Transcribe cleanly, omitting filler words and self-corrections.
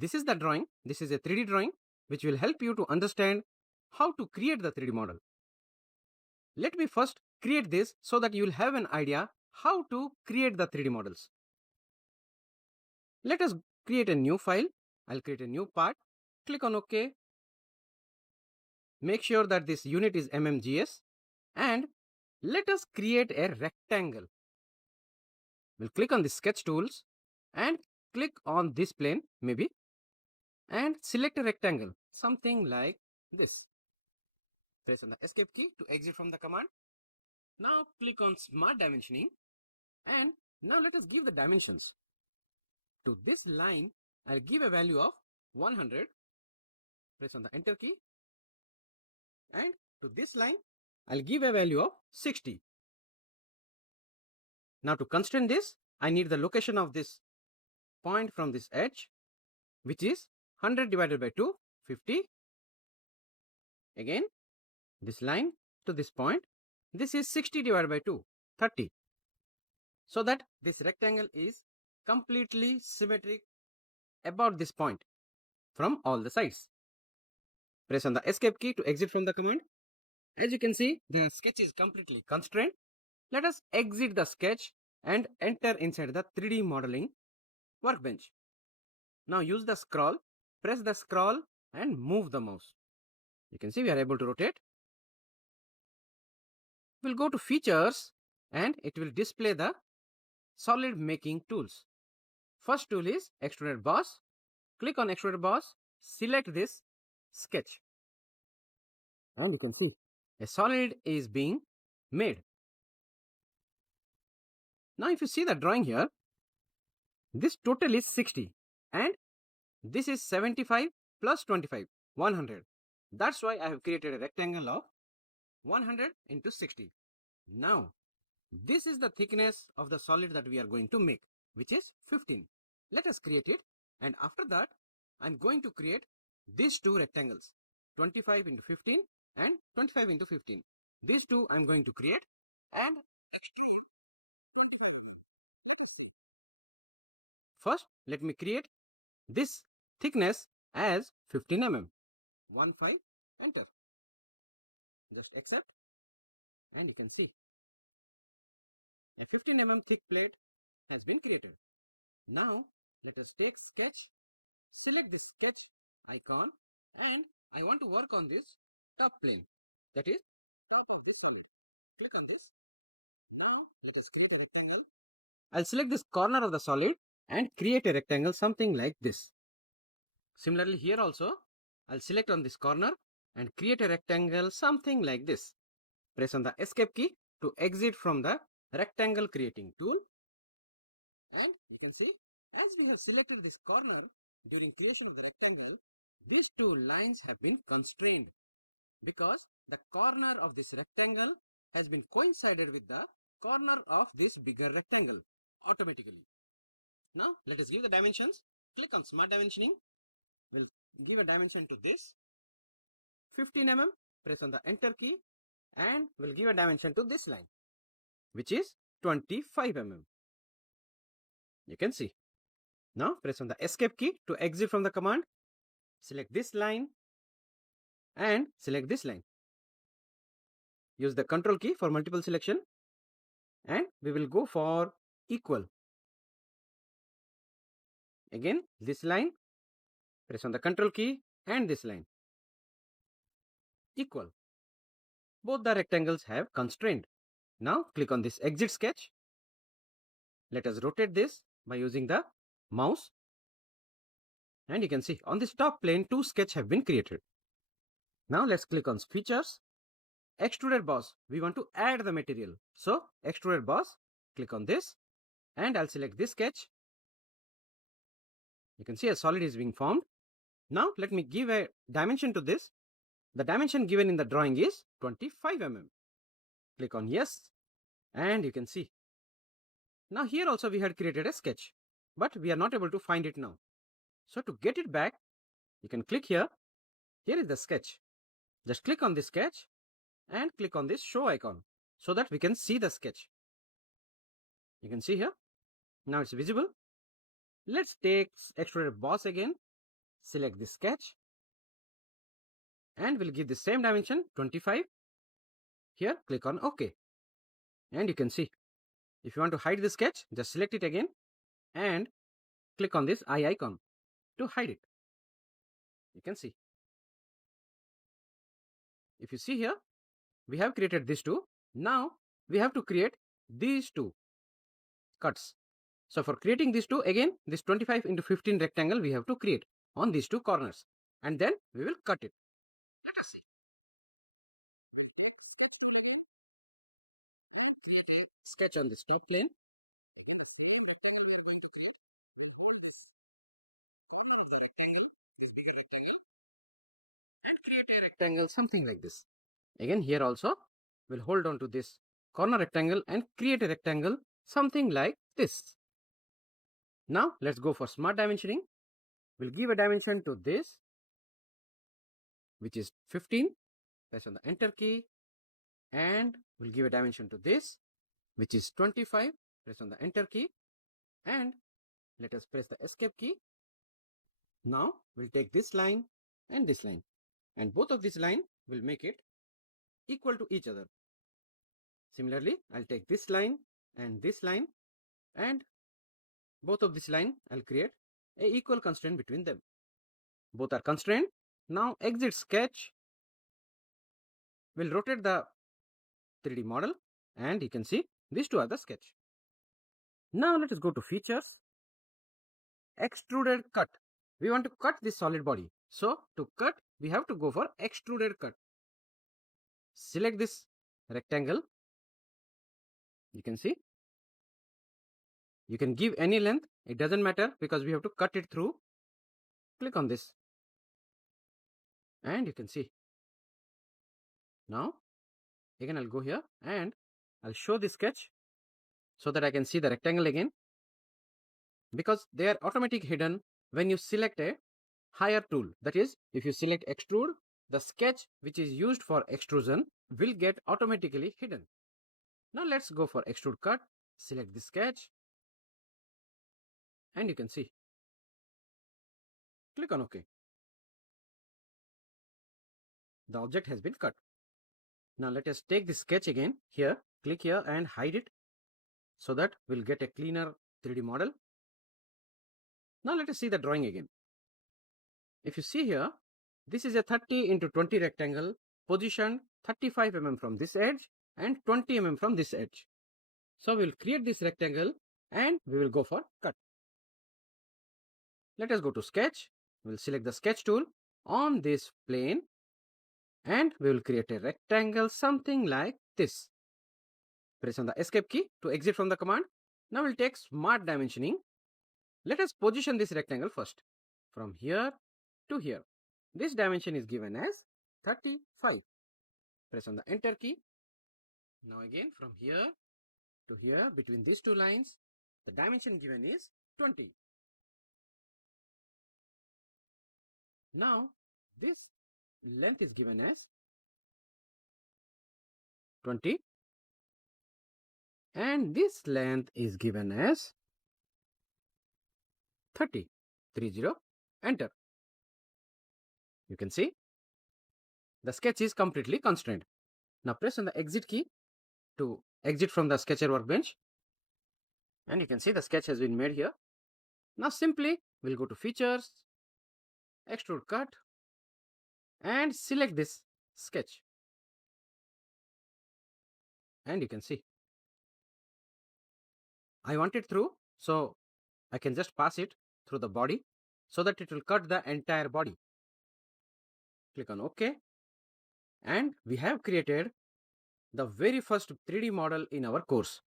this is the drawing. This is a 3D drawing which will help you to understand how to create the 3D model. Let me first create this so that you will have an idea how to create the 3D models. Let us create a new file. I'll create a new part. Click on OK. Make sure that this unit is mmgs and let us create a rectangle. We'll click on the sketch tools and click on this plane maybe and select a rectangle, something like this. Press on the escape key to exit from the command. Now click on smart dimensioning and now let us give the dimensions. To this line, I'll give a value of 100. Press on the enter key. And to this line, I'll give a value of 60. Now to constrain this, I need the location of this point from this edge, which is 100 divided by 2, 50. Again, this line to this point, this is 60 divided by 2, 30. So that this rectangle is completely symmetric about this point from all the sides. Press on the escape key to exit from the command. As you can see, the sketch is completely constrained. Let us exit the sketch and enter inside the 3D modeling workbench. Now use the scroll, press the scroll and move the mouse. You can see we are able to rotate. We'll go to features and it will display the solid making tools. First tool is extruded boss. Click on extruded boss, select this sketch. And you can see a solid is being made. Now if you see the drawing here, this total is 60 and this is 75 plus 25, 100. That's why I have created a rectangle of 100 into 60. Now, this is the thickness of the solid that we are going to make, which is 15. Let us create it, and after that, I'm going to create these two rectangles, 25 into 15 and 25 into 15. These two I'm going to create, and first, let me create this thickness as 15 mm. 15, enter. Just accept, and you can see a 15 mm thick plate has been created. Now, let us take sketch, select the sketch icon, and I want to work on this top plane, that is top of this solid. Click on this. Now, let us create a rectangle. I'll select this corner of the solid and create a rectangle something like this. Similarly, here also, I'll select on this corner and create a rectangle something like this. Press on the escape key to exit from the rectangle creating tool. And you can see, as we have selected this corner during creation of the rectangle, these two lines have been constrained because the corner of this rectangle has been coincided with the corner of this bigger rectangle automatically. Now, let us give the dimensions. Click on smart dimensioning. We'll give a dimension to this 15 mm. Press on the enter key and we'll give a dimension to this line, which is 25 mm. You can see. Now press on the escape key to exit from the command. Select this line and select this line. Use the control key for multiple selection and we will go for equal. Again, this line, press on the control key and this line. Equal. Both the rectangles have constraint. Now click on this exit sketch. Let us rotate this by using the mouse. And you can see on this top plane, two sketches have been created. Now let's click on features. Extruded boss, we want to add the material. So extruded boss, click on this and I'll select this sketch. You can see a solid is being formed. Now let me give a dimension to this. The dimension given in the drawing is 25 mm. Click on yes and you can see. Now here also we had created a sketch, but we are not able to find it now. So to get it back, you can click here. Here is the sketch. Just click on this sketch and click on this show icon so that we can see the sketch. You can see here. Now it's visible. Let's take extruded boss again select this sketch and we'll give the same dimension 25. Here click on OK, and you can see if you want to hide the sketch, just select it again and click on this eye icon to hide it. You can see. If you see here, we have created these two. Now we have to create these two cuts. So for creating these two, again this 25 into 15 rectangle we have to create on these two corners, and then we will cut it. Let us see. Sketch on this top plane. And create a rectangle something like this. Again here also we'll hold on to this corner rectangle and create a rectangle something like this. Now let's go for smart dimensioning. We'll give a dimension to this, which is 15. Press on the enter key, and we'll give a dimension to this, which is 25. Press on the enter key, and let us press the escape key. Now we'll take this line and this line, and both of this line will make it equal to each other. Similarly, I'll take this line, and both of this line I'll create a equal constraint between them. Both are constrained. Now exit sketch. We'll rotate the 3D model, and you can see these two are the sketch. Now let us go to features, extruded cut. We want to cut this solid body. So to cut, we have to go for extruded cut. Select this rectangle. You can see. You can give any length. It doesn't matter because we have to cut it through. Click on this. And you can see. Now, again I'll go here and I'll show the sketch so that I can see the rectangle again. Because they are automatically hidden when you select a higher tool. That is, if you select extrude, the sketch which is used for extrusion will get automatically hidden. Now let's go for extrude cut. Select the sketch. And you can see. Click on OK. The object has been cut. Now let us take the sketch again. Here, click here and hide it so that we'll get a cleaner 3D model. Now let us see the drawing again. If you see here, this is a 30 into 20 rectangle positioned 35 mm from this edge and 20 mm from this edge. So we'll create this rectangle and we will go for cut. Let us go to sketch. We'll select the sketch tool on this plane and we will create a rectangle something like this. Press on the escape key to exit from the command. Now we'll take smart dimensioning. Let us position this rectangle first. From here to here. This dimension is given as 35. Press on the enter key. Now again from here to here, between these two lines, the dimension given is 20. Now this length is given as 20 and this length is given as 30. 30. Enter. You can see the sketch is completely constrained. Now press on the exit key to exit from the sketcher workbench, and you can see the sketch has been made here. Now simply we'll go to features, extrude cut, and select this sketch, and you can see I want it through, so I can just pass it through the body so that it will cut the entire body. Click on OK, and we have created the very first 3D model in our course.